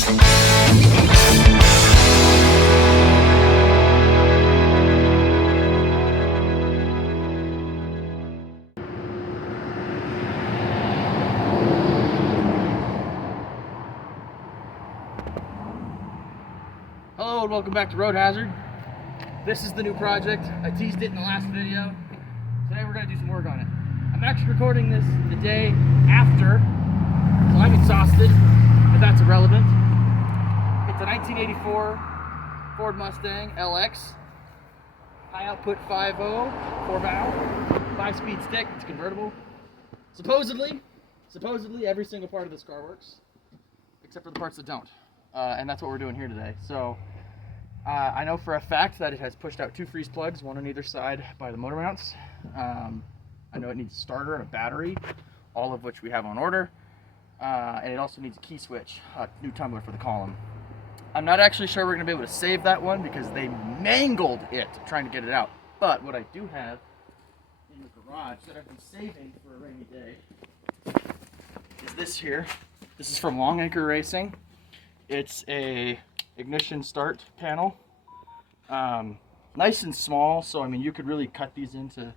Hello and welcome back to Road Hazard. This is the new project. I teased it in the last video. Today we're going to do some work on it. I'm actually recording this the day after, so I'm exhausted, but that's irrelevant. It's a 1984 Ford Mustang LX. High output 5.0, 4-valve, 5-speed stick. It's convertible. Supposedly every single part of this car works, except for the parts that don't. And that's what we're doing here today. So I know for a fact that it has pushed out 2 freeze plugs, one on either side by the motor mounts. I know it needs a starter and a battery, all of which we have on order. And it also needs a key switch, a new tumbler for the column. I'm not actually sure we're going to be able to save that one because they mangled it trying to get it out. But what I do have in the garage that I've been saving for a rainy day is this here. This is from Long Anchor Racing. It's a ignition start panel. Nice and small, so I mean you could really cut these into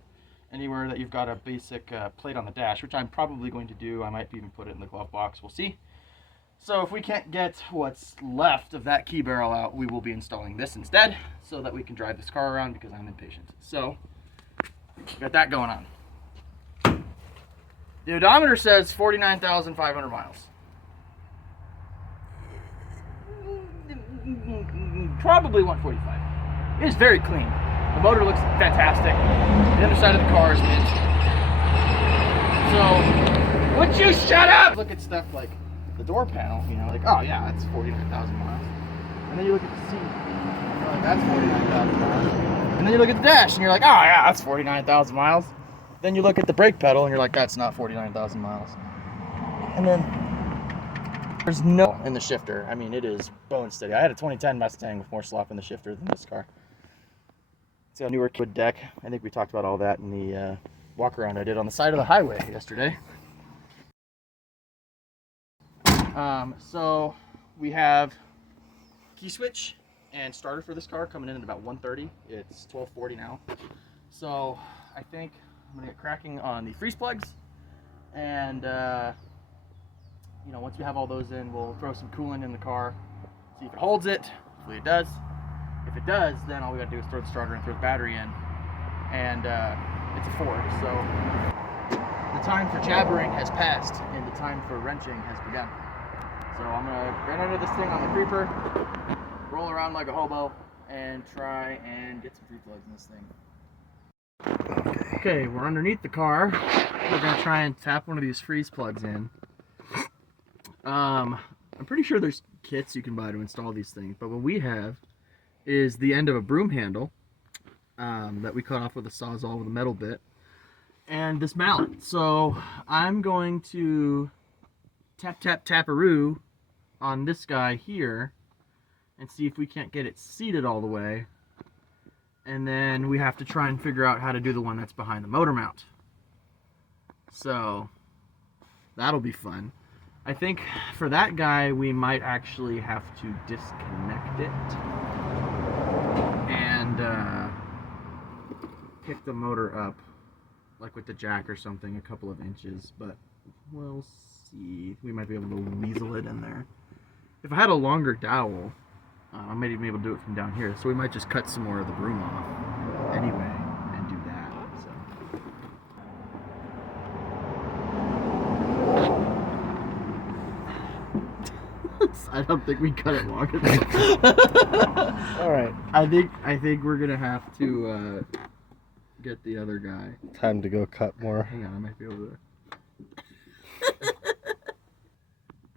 anywhere that you've got a basic plate on the dash, which I'm probably going to do. I might even put it in the glove box, we'll see. So if we can't get what's left of that key barrel out, we will be installing this instead so that we can drive this car around because I'm impatient. So got that going on. The odometer says 49,500 miles. Probably 145. It is very clean. The motor looks fantastic. The other side of the car is mint. So, would you shut up? Look at stuff like the door panel, you know, like, oh yeah, that's 49,000 miles. And then you look at the seat, and you're like, that's 49,000 miles. And then you look at the dash, and you're like, oh yeah, that's 49,000 miles. Then you look at the brake pedal, and you're like, that's not 49,000 miles. And then there's no in the shifter. I mean, it is bone steady. I had a 2010 Mustang with more slop in the shifter than this car. It's got a newer wood deck. I think we talked about all that in the walk around I did on the side of the highway yesterday. So we have key switch and starter for this car coming in at about 1:30. It's 12:40 now. So I think I'm gonna get cracking on the freeze plugs, and you know, once we have all those in, we'll throw some coolant in the car, see if it holds it. Hopefully it does. If it does, then all we gotta do is throw the starter and throw the battery in, and it's a Ford. So the time for jabbering has passed, and the time for wrenching has begun. So I'm gonna run under this thing on the creeper, roll around like a hobo, and try and get some free plugs in this thing. Okay, we're underneath the car. We're gonna try and tap one of these freeze plugs in. I'm pretty sure there's kits you can buy to install these things, but what we have is the end of a broom handle that we cut off with a Sawzall with a metal bit, and this mallet. So I'm going to tap-a-roo on this guy here and see if we can't get it seated all the way, and then we have to try and figure out how to do the one that's behind the motor mount. So that'll be fun. I think for that guy we might actually have to disconnect it and pick the motor up like with the jack or something a couple of inches, but we'll see. We might be able to weasel it in there. If I had a longer dowel, I might even be able to do it from down here, so we might just cut some more of the broom off anyway and do that. I don't think we cut it long enough. All right, I think we're gonna have to get the other guy. Time to go cut more. Hang on, I might be able to.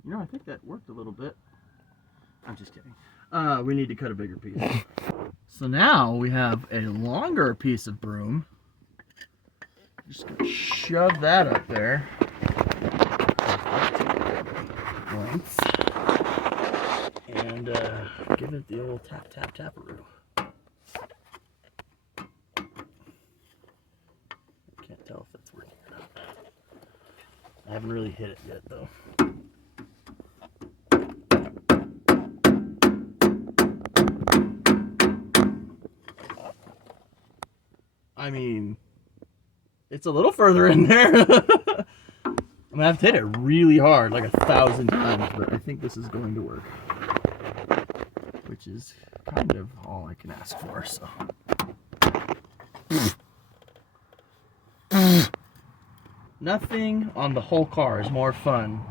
You know, I think that worked a little bit. I'm just kidding. We need to cut a bigger piece. So now we have a longer piece of broom. Just gonna shove that up there. Once. And give it the old tap-a-roo. Can't tell if it's working or not. I haven't really hit it yet, though. I mean, it's a little further in there. I'm gonna have to hit it really hard, like 1,000 times, but I think this is going to work. Which is kind of all I can ask for, so. Nothing on the whole car is more fun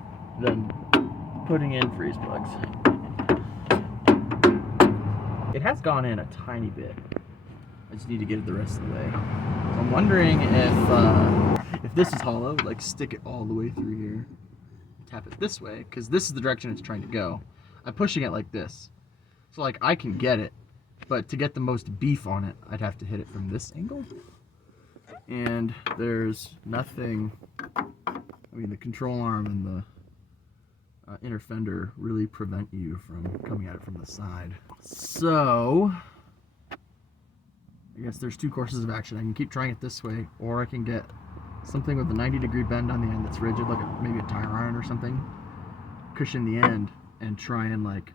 than putting in freeze plugs. It has gone in a tiny bit. I just need to get it the rest of the way. So I'm wondering if this is hollow, like stick it all the way through here. Tap it this way, because this is the direction it's trying to go. I'm pushing it like this. So like I can get it, but to get the most beef on it, I'd have to hit it from this angle. And there's nothing, I mean the control arm and the inner fender really prevent you from coming at it from the side. So, I guess there's two courses of action. I can keep trying it this way, or I can get something with a 90-degree bend on the end that's rigid, like maybe a tire iron or something, cushion the end, and try and like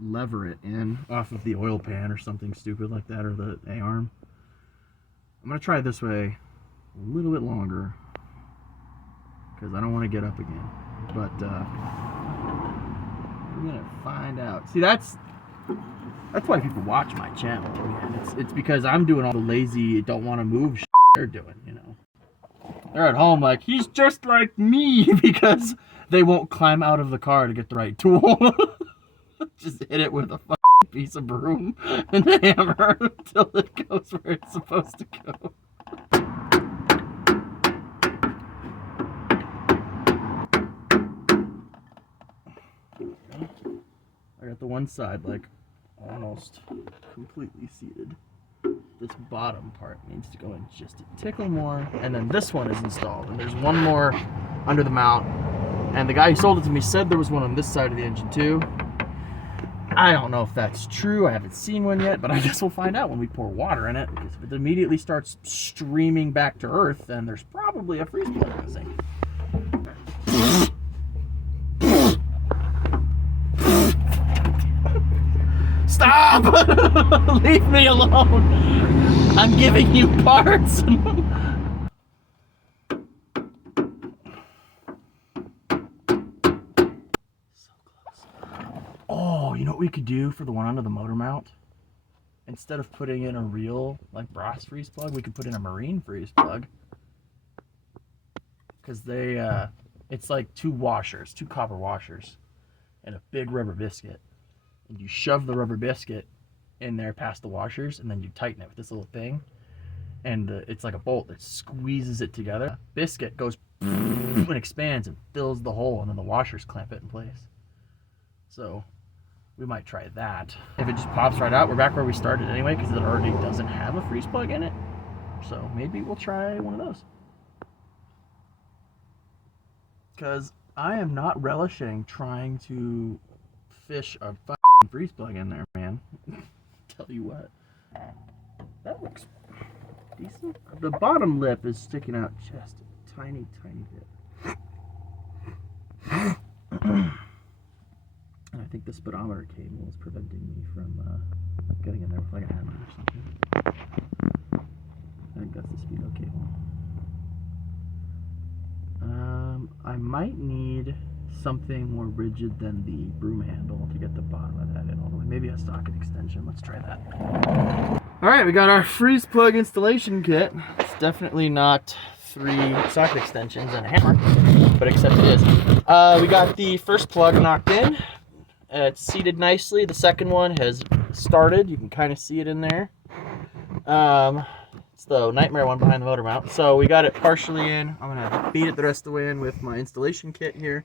lever it in off of the oil pan or something stupid like that, or the A-arm. I'm going to try it this way a little bit longer because I don't want to get up again, but we're going to find out. See, that's why people watch my channel, man. It's because I'm doing all the lazy, don't want to move shit they're doing, you know. They're at home like, he's just like me, because they won't climb out of the car to get the right tool. Just hit it with a fucking piece of broom and a hammer until it goes where it's supposed to go. I got the one side like almost completely seated. This bottom part needs to go in just a tickle more, and then this one is installed, and there's one more under the mount, and the guy who sold it to me said there was one on this side of the engine too. I don't know if that's true. I haven't seen one yet, but I guess we'll find out when we pour water in it, because if it immediately starts streaming back to earth, then there's probably a freeze plug missing. Stop! Leave me alone! I'm giving you parts! Oh, you know what we could do for the one under the motor mount? Instead of putting in a real, like, brass freeze plug, we could put in a marine freeze plug. Because they, it's like two copper washers, and a big rubber biscuit. And you shove the rubber biscuit in there past the washers, and then you tighten it with this little thing. And it's like a bolt that squeezes it together. Biscuit goes and expands and fills the hole, and then the washers clamp it in place. So we might try that. If it just pops right out, we're back where we started anyway, because it already doesn't have a freeze plug in it. So maybe we'll try one of those. Because I am not relishing trying to fish a fucking freeze plug in there, man. Tell you what. That looks decent. The bottom lip is sticking out just a tiny, tiny bit. And I think the speedometer cable is preventing me from getting in there with like a hammer or something. I think that's the speedo cable. I might need something more rigid than the broom handle to get the bottom of that in all the way. Maybe a socket extension. Let's try that. Alright, we got our freeze plug installation kit. It's definitely not 3 socket extensions and a hammer, but except it is. We got the first plug knocked in. It's seated nicely. The second one has started. You can kind of see it in there. It's the nightmare one behind the motor mount. So we got it partially in. I'm going to feed it the rest of the way in with my installation kit here.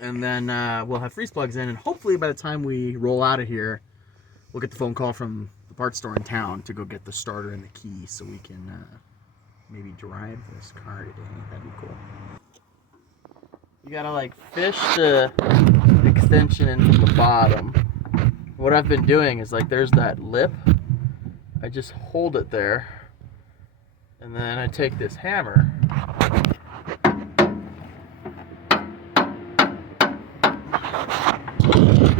And then we'll have freeze plugs in, and hopefully by the time we roll out of here, we'll get the phone call from the parts store in town to go get the starter and the key so we can maybe drive this car today. That'd be cool. You gotta like fish the extension in from the bottom. What I've been doing is like there's that lip. I just hold it there, and then I take this hammer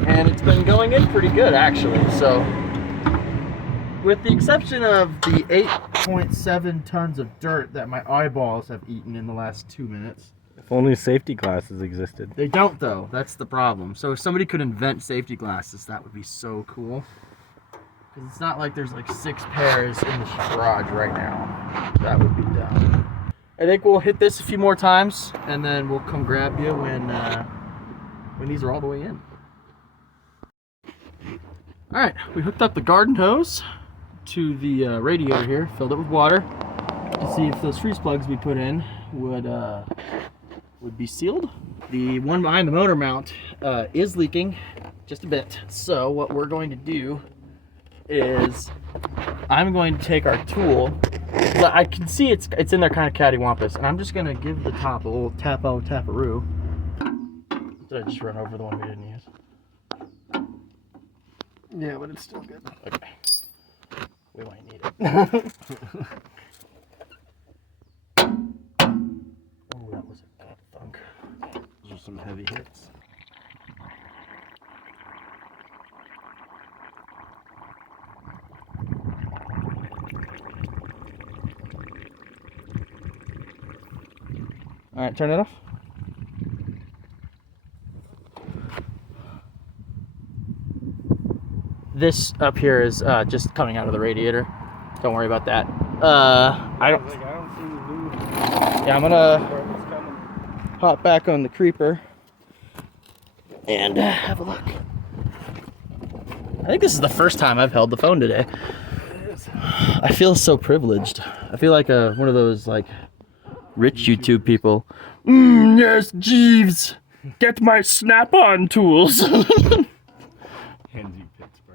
and it's been going in pretty good actually. So with the exception of the 8.7 tons of dirt that my eyeballs have eaten in the last 2 minutes. If only safety glasses existed. They don't, though. That's the problem. So if somebody could invent safety glasses, that would be so cool. Because it's not like there's like 6 pairs in the garage right now. That would be dumb. I think we'll hit this a few more times, and then we'll come grab you when these are all the way in. All right, we hooked up the garden hose to the radiator here, filled it with water to see if those freeze plugs we put in would be sealed. The one behind the motor mount is leaking just a bit. So what we're going to do is I'm going to take our tool. I can see it's in there kind of cattywampus, and I'm just going to give the top a little taparoo. Did I just run over the one we didn't use? Yeah, but it's still good. Okay. We might need it. Oh, that was a good thunk. Those are some heavy hits. All right, turn it off. This up here is just coming out of the radiator. Don't worry about that. I don't see the Yeah, I'm gonna hop back on the creeper and have a look. I think this is the first time I've held the phone today. I feel so privileged. I feel like one of those like rich YouTube people. Yes, Jeeves, get my snap-on tools.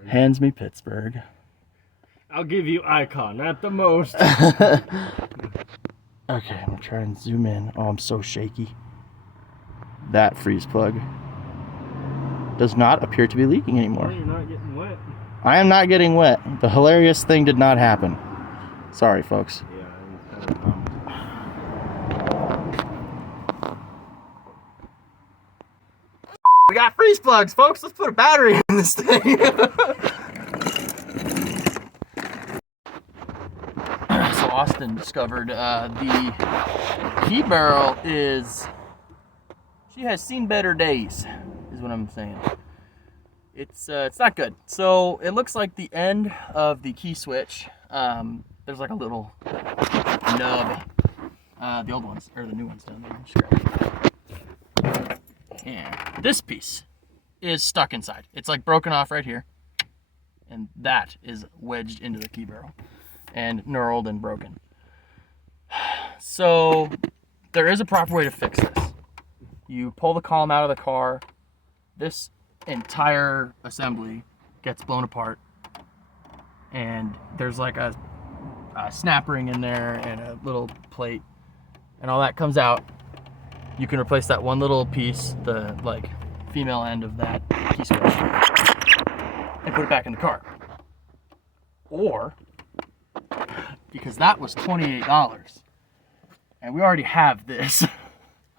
Hands me Pittsburgh. I'll give you icon at the most. Okay, I'm gonna try and zoom in. Oh, I'm so shaky. That freeze plug does not appear to be leaking anymore. You're not getting wet. I am not getting wet. The hilarious thing did not happen. Sorry, folks. Yeah, it was kind of dumb. We got freeze plugs, folks. Let's put a battery in this thing. So Austin discovered the key barrel she has seen better days, is what I'm saying. It's not good. So it looks like the end of the key switch, there's like a little nub. The old ones, or the new ones down there. Just grab it. And this piece is stuck inside. It's like broken off right here. And that is wedged into the key barrel and knurled and broken. So there is a proper way to fix this. You pull the column out of the car. This entire assembly gets blown apart. And there's like a snap ring in there and a little plate. And all that comes out. You can replace that one little piece, the like female end of that key switch, and put it back in the car. Or, because that was $28, and we already have this,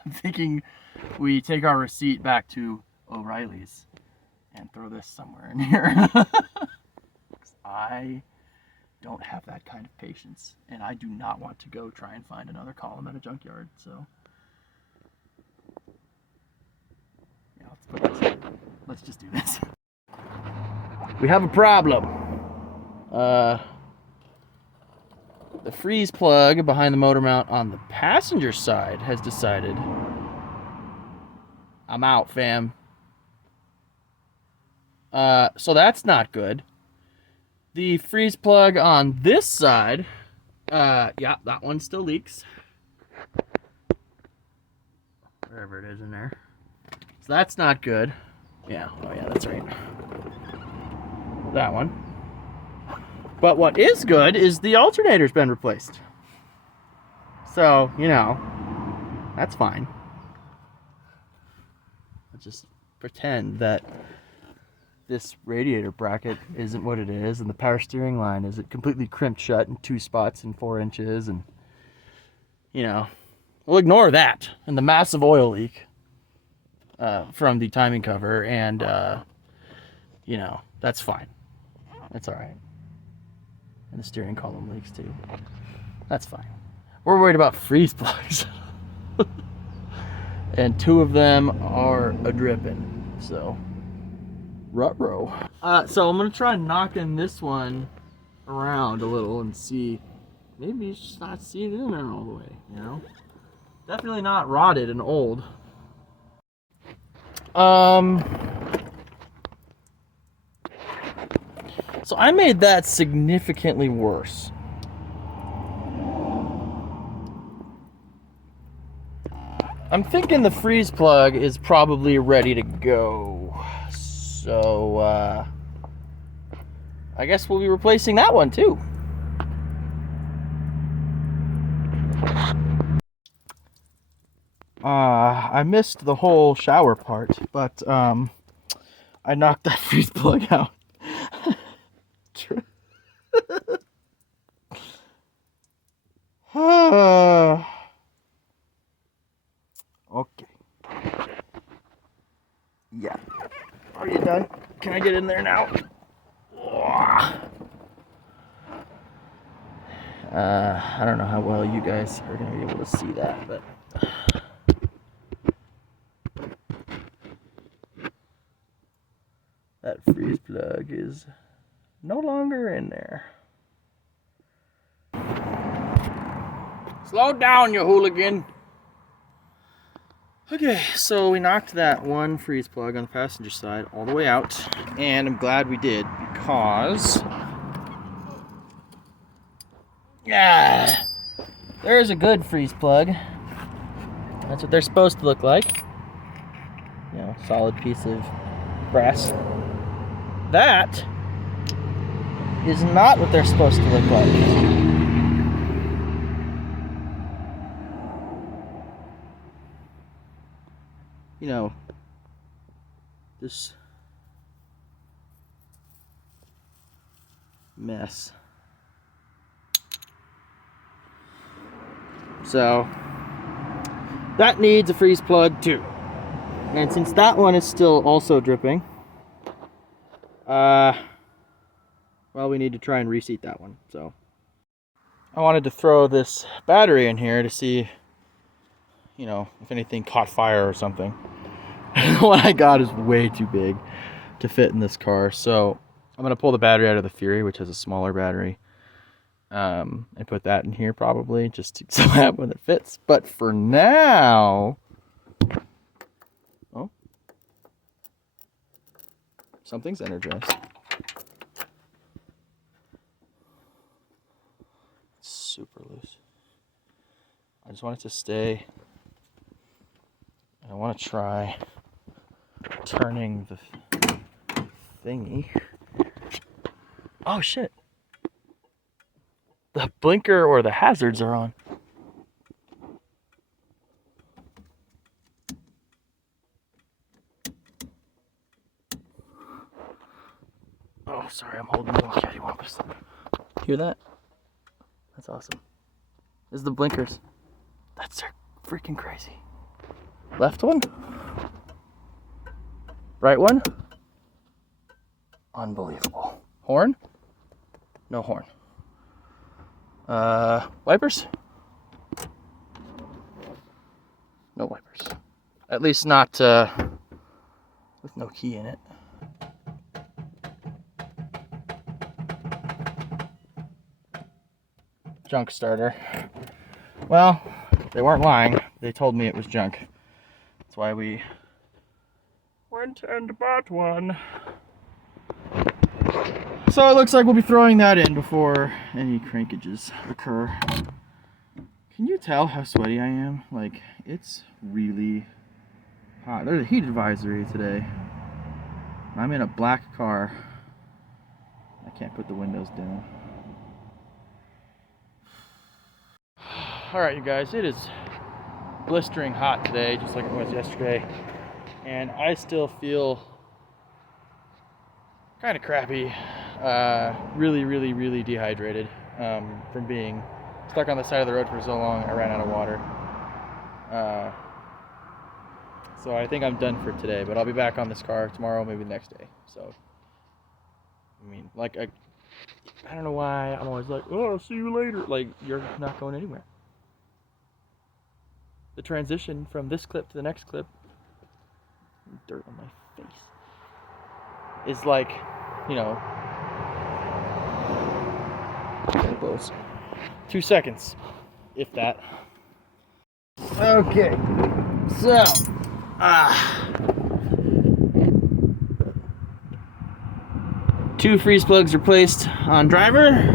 I'm thinking we take our receipt back to O'Reilly's and throw this somewhere in here. I don't have that kind of patience, and I do not want to go try and find another column at a junkyard, so. Let's just do this. We have a problem. The freeze plug behind the motor mount on the passenger side has decided, I'm out, fam. So that's not good. The freeze plug on this side, yeah, that one still leaks. Wherever it is in there. So that's not good. Yeah, oh yeah, that's right. That one. But what is good is the alternator's been replaced. So, you know, that's fine. Let's just pretend that this radiator bracket isn't what it is, and the power steering line is completely crimped shut in 2 spots and 4 inches, and, you know, we'll ignore that and the massive oil leak. From the timing cover, and you know, that's fine. That's all right. And the steering column leaks too. That's fine. We're worried about freeze plugs. And 2 of them are a dripping. So, ruh-roh. So I'm gonna try knocking this one around a little and see. Maybe it's just not seated in there all the way, you know? Definitely not rotted and old. So I made that significantly worse. I'm thinking the freeze plug is probably ready to go. So, I guess we'll be replacing that one too. I missed the whole shower part, but I knocked that freeze plug out. Okay. Yeah. Are you done? Can I get in there now? I don't know how well you guys are going to be able to see that, but that freeze plug is no longer in there. Slow down, you hooligan. Okay, so we knocked that one freeze plug on the passenger side all the way out, and I'm glad we did because yeah, there's a good freeze plug. That's what they're supposed to look like. You know, solid piece of brass. That is not what they're supposed to look like. You know, this mess. So that needs a freeze plug too. And since that one is still also dripping, well, we need to try and reseat that one. So I wanted to throw this battery in here to see, you know, if anything caught fire or something. What I got is way too big to fit in this car, so I'm gonna pull the battery out of the Fury, which has a smaller battery, and put that in here probably just to so that when it fits. But for now, oh, something's energized. It's super loose. I just want it to stay. I want to try turning the thingy. Oh shit. The blinker or the hazards are on. Oh, sorry, I'm holding the cattywampus. Hear that? That's awesome. This is the blinkers. That's freaking crazy. Left one? Right one? Unbelievable. Horn? No horn. Wipers? No wipers. At least not with no key in it. Junk starter. Well, they weren't lying. They told me it was junk. That's why we went and bought one. So it looks like we'll be throwing that in before any crankages occur. Can you tell how sweaty I am? Like, it's really hot. There's a heat advisory today. I'm in a black car. I can't put the windows down. Alright, you guys, it is blistering hot today, just like it was yesterday. And I still feel kind of crappy. Really dehydrated from being stuck on the side of the road for so long. I ran out of water. So I think I'm done for today, but I'll be back on this car tomorrow, maybe the next day. So, I mean, like I don't know why I'm always like, oh, I'll see you later. Like, you're not going anywhere. The transition from this clip to the next clip, dirt on my face, is like, you know, close. 2 seconds, if that. Okay, so, two freeze plugs are placed on driver.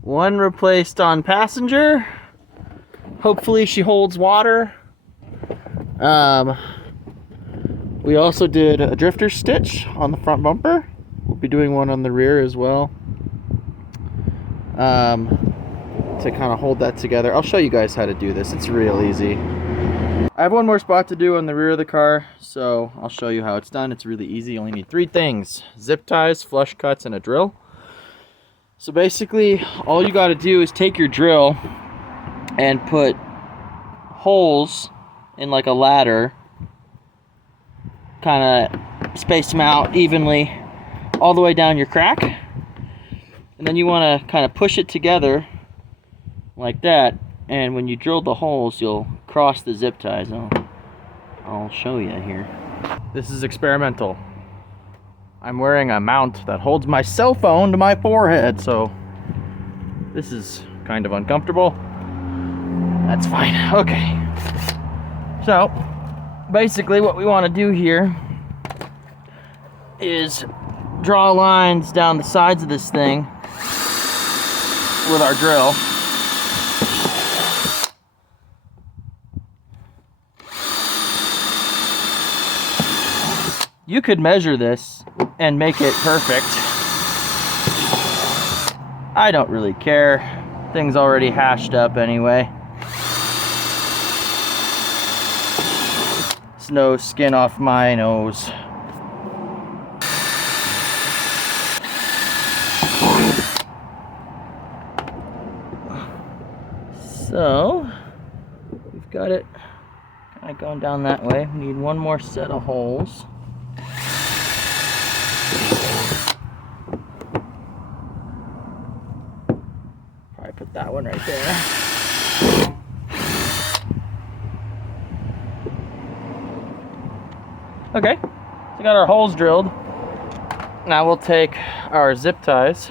One replaced on passenger. Hopefully she holds water. We also did a drifter stitch on the front bumper. We'll be doing one on the rear as well. To kind of hold that together. I'll show you guys how to do this. It's real easy. I have one more spot to do on the rear of the car, so I'll show you how it's done. It's really easy. You only need 3 things: zip ties, flush cuts, and a drill. So basically, all you got to do is take your drill and put holes in like a ladder, kind of space them out evenly all the way down your crack, and then you want to kind of push it together like that, and when you drill the holes, you'll cross the zip ties. I'll show you here. This is experimental. I'm wearing a mount that holds my cell phone to my forehead, so this is kind of uncomfortable. That's fine. Okay. So, basically what we want to do here is draw lines down the sides of this thing with our drill. You could measure this and make it perfect. I don't really care. Thing's already hashed up anyway. There's no skin off my nose. So, we've got it kind of going down that way. We need one more set of holes. Probably put that one right there. Okay, so we got our holes drilled. Now we'll take our zip ties.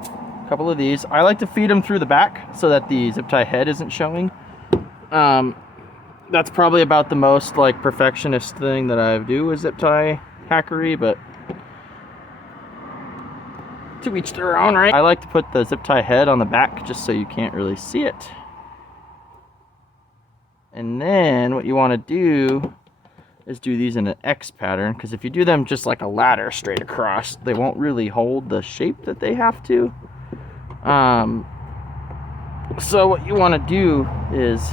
A couple of these. I like to feed them through the back so that the zip tie head isn't showing. That's probably about the most like perfectionist thing that I do with zip tie hackery, but to each their own, right? I like to put the zip tie head on the back just so you can't really see it. And then what you want to do is do these in an X pattern, because if you do them just like a ladder straight across, they won't really hold the shape that they have to. So what you want to do is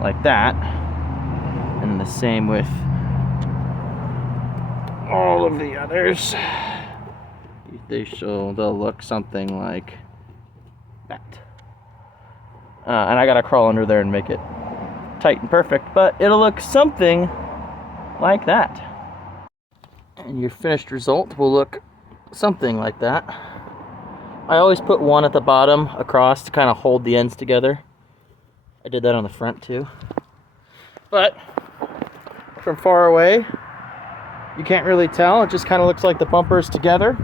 like that, and the same with all of the others. They'll look something like that. And I gotta crawl under there and make it tight and perfect, but it'll look something like that. And your finished result will look something like that. I always put one at the bottom across to kind of hold the ends together. I did that on the front too. But from far away, you can't really tell. It just kind of looks like the bumpers together.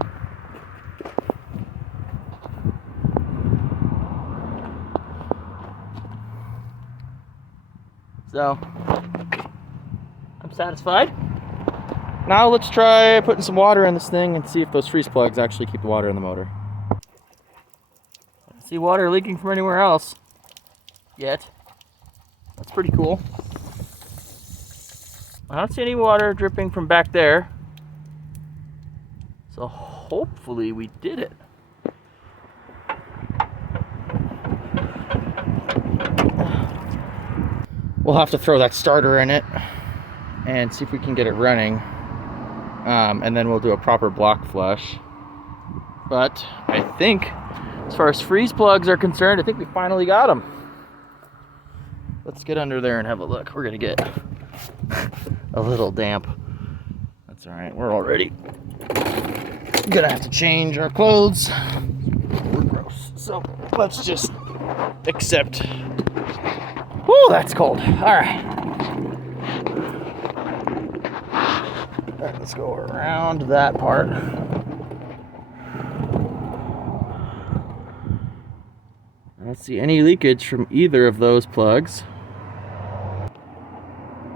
So, I'm satisfied. Now let's try putting some water in this thing and see if those freeze plugs actually keep the water in the motor. I don't see water leaking from anywhere else yet. That's pretty cool. I don't see any water dripping from back there. So hopefully we did it. We'll have to throw that starter in it and see if we can get it running. And then we'll do a proper block flush. But I think, as far as freeze plugs are concerned, I think we finally got them. Let's get under there and have a look. We're gonna get a little damp. That's all right. We're already gonna have to change our clothes. We're gross. So let's just accept. Woo, that's cold. All right. All right, let's go around that part. I don't see any leakage from either of those plugs.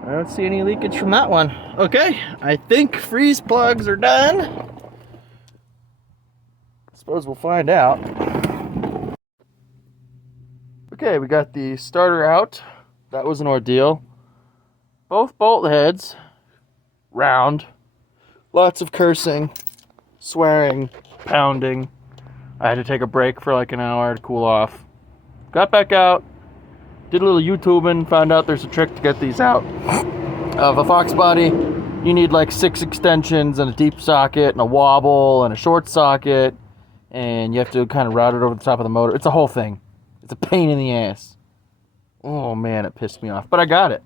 I don't see any leakage from that one. Okay, I think freeze plugs are done. Suppose we'll find out. Okay, we got the starter out. That was an ordeal. Both bolt heads, round. Lots of cursing, swearing, pounding. I had to take a break for like an hour to cool off. Got back out, did a little YouTubing, found out there's a trick to get these out of a Fox body. You need like 6 extensions and a deep socket and a wobble and a short socket, and you have to kind of route it over the top of the motor. It's a whole thing. It's a pain in the ass. Oh man, it pissed me off, but I got it.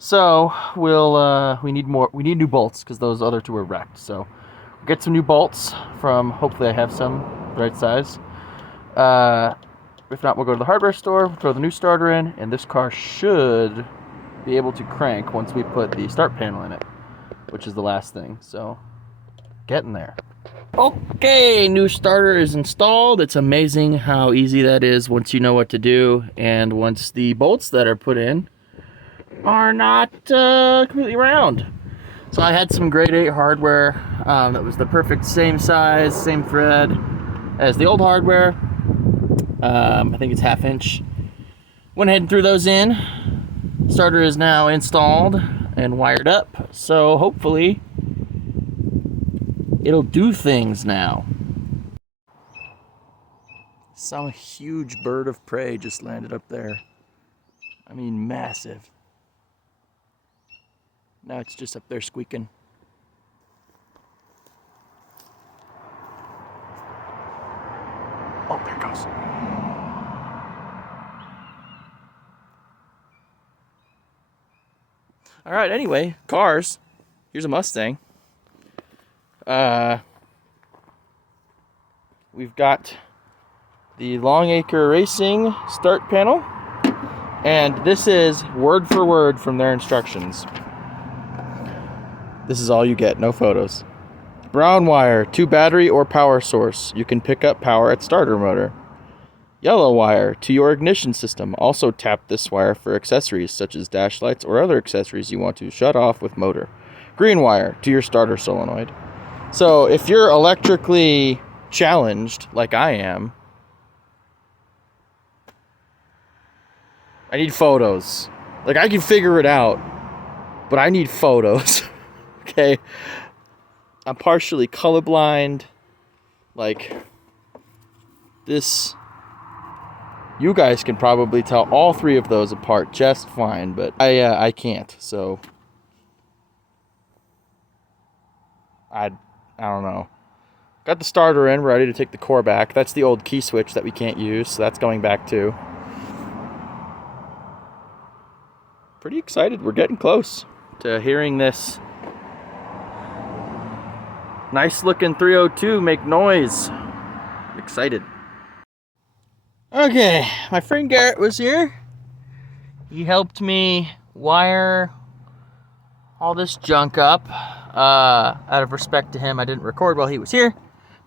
So we need new bolts because those other two are wrecked. So we'll get some new bolts from, hopefully I have some the right size. If not, we'll go to the hardware store, throw the new starter in, and this car should be able to crank once we put the start panel in it, which is the last thing. So getting there. Okay, new starter is installed. It's amazing how easy that is once you know what to do, and once the bolts that are put in are not completely round. So I had some grade 8 hardware that was the perfect same size, same thread as the old hardware. I think it's 1/2 inch. Went ahead and threw those in. Starter is now installed and wired up, so hopefully it'll do things now. Some huge bird of prey just landed up there. I mean, massive. Now it's just up there squeaking. Oh, there it goes. All right, anyway, cars. Here's a Mustang. We've got the Longacre Racing start panel, and this is word for word from their instructions. This is all you get, no photos. Brown wire to battery or power source. You can pick up power at starter motor. Yellow wire to your ignition system. Also tap this wire for accessories such as dash lights or other accessories you want to shut off with motor. Green wire to your starter solenoid. So if you're electrically challenged like I am, I need photos. Like, I can figure it out, but I need photos. Okay? I'm partially colorblind. Like, this, you guys can probably tell all 3 of those apart just fine, but I can't, so I don't know. Got the starter in, ready to take the core back. That's the old key switch that we can't use, so that's going back too. Pretty excited. We're getting close to hearing this nice looking 302 make noise. I'm excited. Okay, my friend Garrett was here. He helped me wire all this junk up. Out of respect to him, I didn't record while he was here.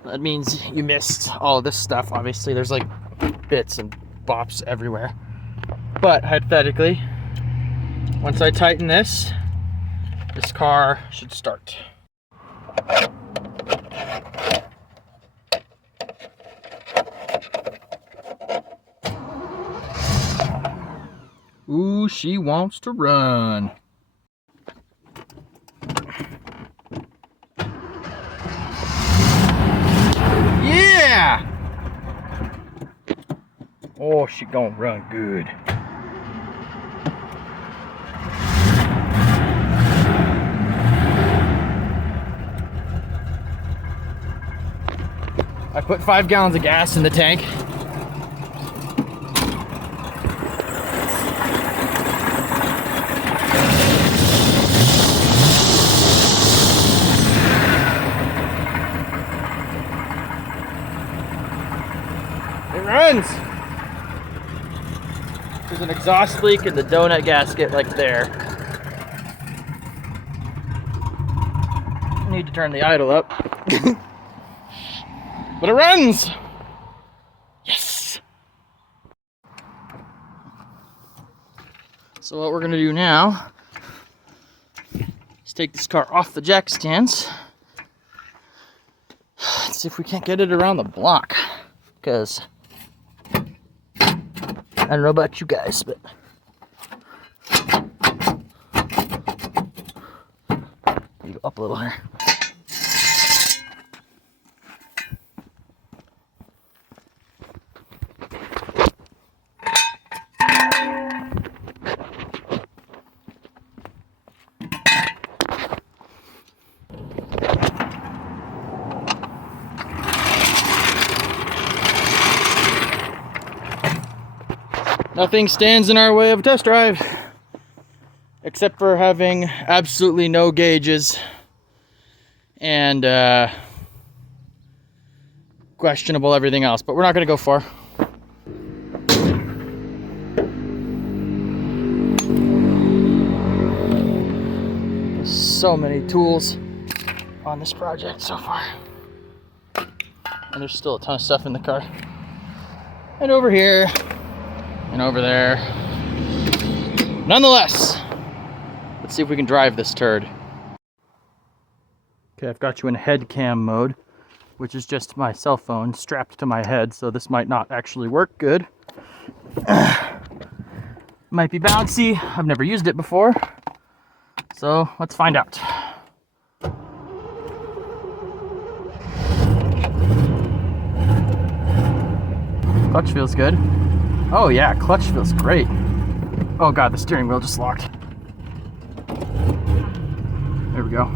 That means you missed all of this stuff. Obviously, there's like bits and bops everywhere. But hypothetically, once I tighten this car should start. Ooh, she wants to run. Yeah! Oh, she gonna run good. I put 5 gallons of gas in the tank. runs! There's an exhaust leak in the donut gasket like there. Need to turn the idle up. But it runs! Yes! So what we're gonna do now is take this car off the jack stands. Let's see if we can't get it around the block. Because I don't know about you guys, but you go up a little here. Nothing stands in our way of a test drive, except for having absolutely no gauges and questionable everything else. But we're not going to go far. There's so many tools on this project so far. And there's still a ton of stuff in the car. And over here. And over there. Nonetheless, let's see if we can drive this turd. Okay, I've got you in head cam mode, which is just my cell phone strapped to my head, so this might not actually work good. Might be bouncy. I've never used it before. So let's find out. Clutch feels good. Oh yeah, clutch feels great. Oh god, the steering wheel just locked. There we go.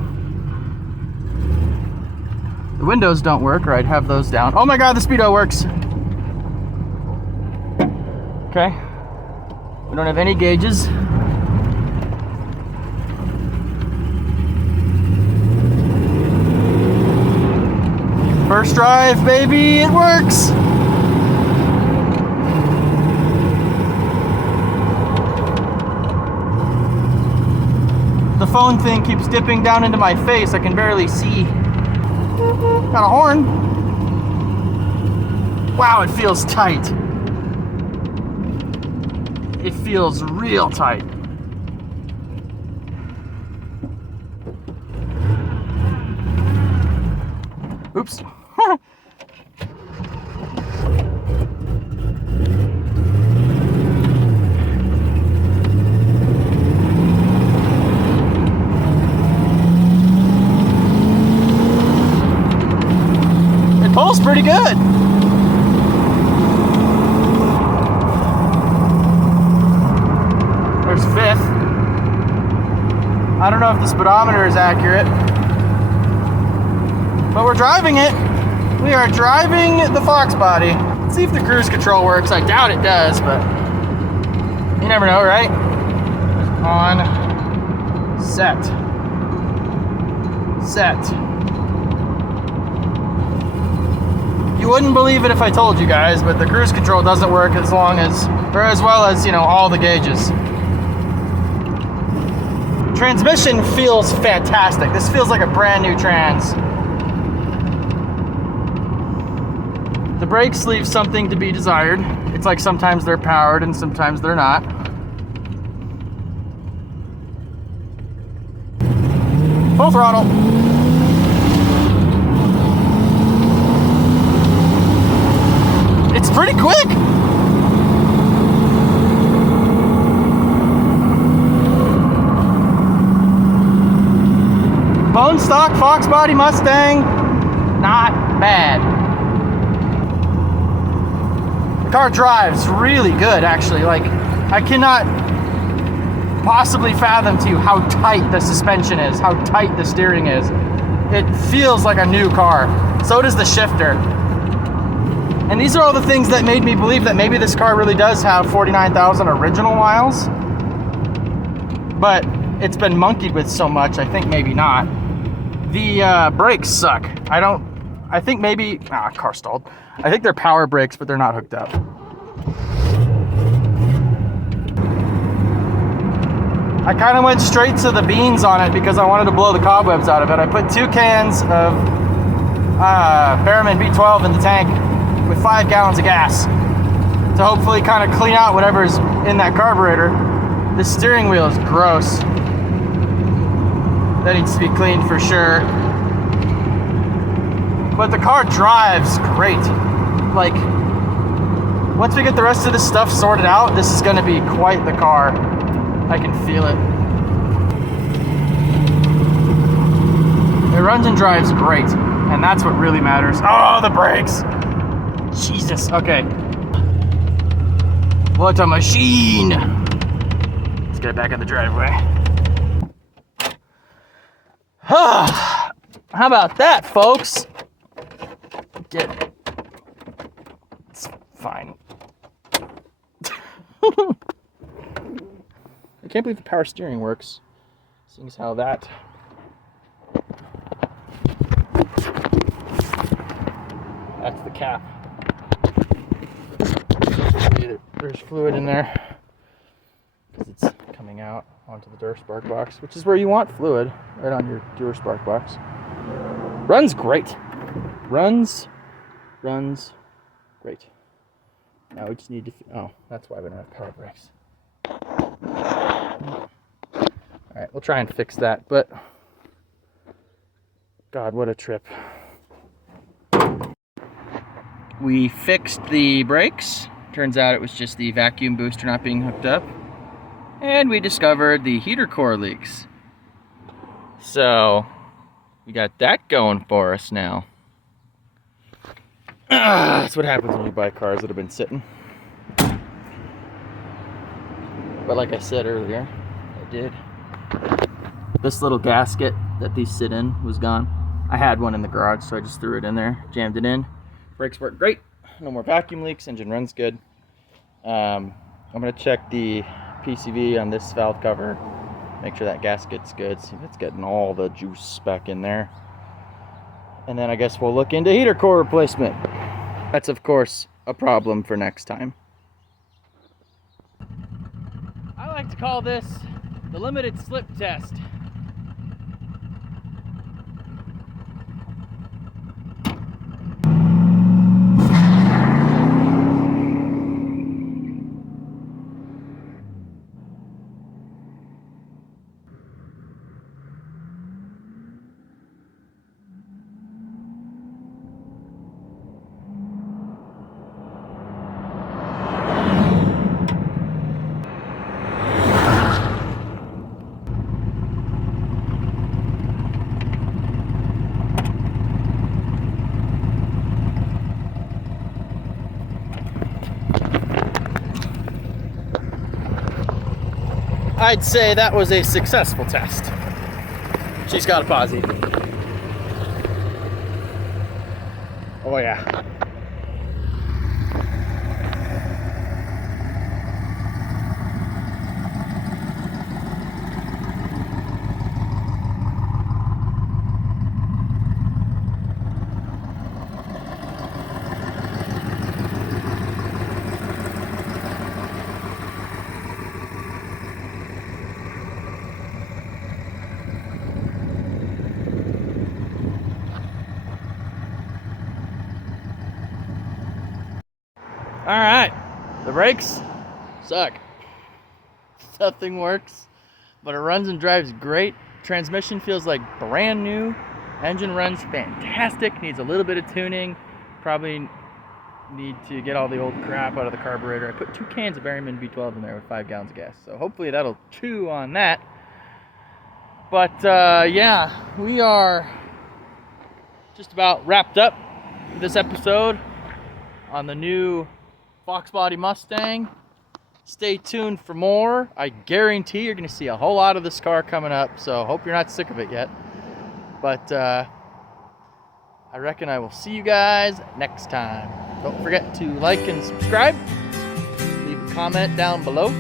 The windows don't work, or I'd have those down. Oh my god, the speedo works! Okay. We don't have any gauges. First drive, baby, it works! The phone thing keeps dipping down into my face. I can barely see. Got a horn. Wow, it feels tight. It feels real tight. Oops. Pulls pretty good. There's fifth. I don't know if the speedometer is accurate, but we're driving it. We are driving the Fox body. Let's see if the cruise control works. I doubt it does, but you never know, right? On, set, set. You wouldn't believe it if I told you guys, but the cruise control doesn't work as well as, you know, all the gauges. Transmission feels fantastic. This feels like a brand new trans. The brakes leave something to be desired. It's like sometimes they're powered and sometimes they're not. Full throttle. It's pretty quick. Bone stock Fox body Mustang, not bad. The car drives really good, actually. Like, I cannot possibly fathom to you how tight the suspension is, how tight the steering is. It feels like a new car. So does the shifter. And these are all the things that made me believe that maybe this car really does have 49,000 original miles. But it's been monkeyed with so much, I think maybe not. The brakes suck. I I think maybe, car stalled. I think they're power brakes, but they're not hooked up. I kind of went straight to the beans on it because I wanted to blow the cobwebs out of it. I put 2 cans of Berryman B12 in the tank with 5 gallons of gas to hopefully kind of clean out whatever's in that carburetor. The steering wheel is gross. That needs to be cleaned for sure. But the car drives great. Like, once we get the rest of this stuff sorted out, this is gonna be quite the car. I can feel it. It runs and drives great, and that's what really matters. Oh, the brakes! Jesus, okay. What a machine! Let's get it back in the driveway. How about that, folks? Get it. It's fine. I can't believe the power steering works. Seeing as how that. That's the cap. There's fluid in there because it's coming out onto the door spark box, which is where you want fluid, right on your door spark box. Runs great. Runs great. Now we just need to. Oh, that's why we don't have power brakes. All right, we'll try and fix that, but God, what a trip. We fixed the brakes. Turns out it was just the vacuum booster not being hooked up. And we discovered the heater core leaks. So, we got that going for us now. That's what happens when you buy cars that have been sitting. But like I said earlier, I did. This little gasket that these sit in was gone. I had one in the garage, so I just threw it in there, jammed it in. Brakes work great. No more vacuum leaks. Engine runs good. I'm gonna check the PCV on this valve cover. Make sure that gasket's good. See if it's getting all the juice back in there. And then I guess we'll look into heater core replacement. That's of course a problem for next time. I like to call this the limited slip test. I'd say that was a successful test. She's got a posse. Oh yeah. All right, the brakes suck. Nothing works, but it runs and drives great. Transmission feels like brand new. Engine runs fantastic. Needs a little bit of tuning. Probably need to get all the old crap out of the carburetor. I put 2 cans of Berryman B12 in there with 5 gallons of gas, so hopefully that'll chew on that. But yeah, we are just about wrapped up with this episode on the new Fox Body Mustang. Stay tuned for more. I guarantee you're going to see a whole lot of this car coming up, so hope you're not sick of it yet. But I reckon I will see you guys next time. Don't forget to like and subscribe. Leave a comment down below.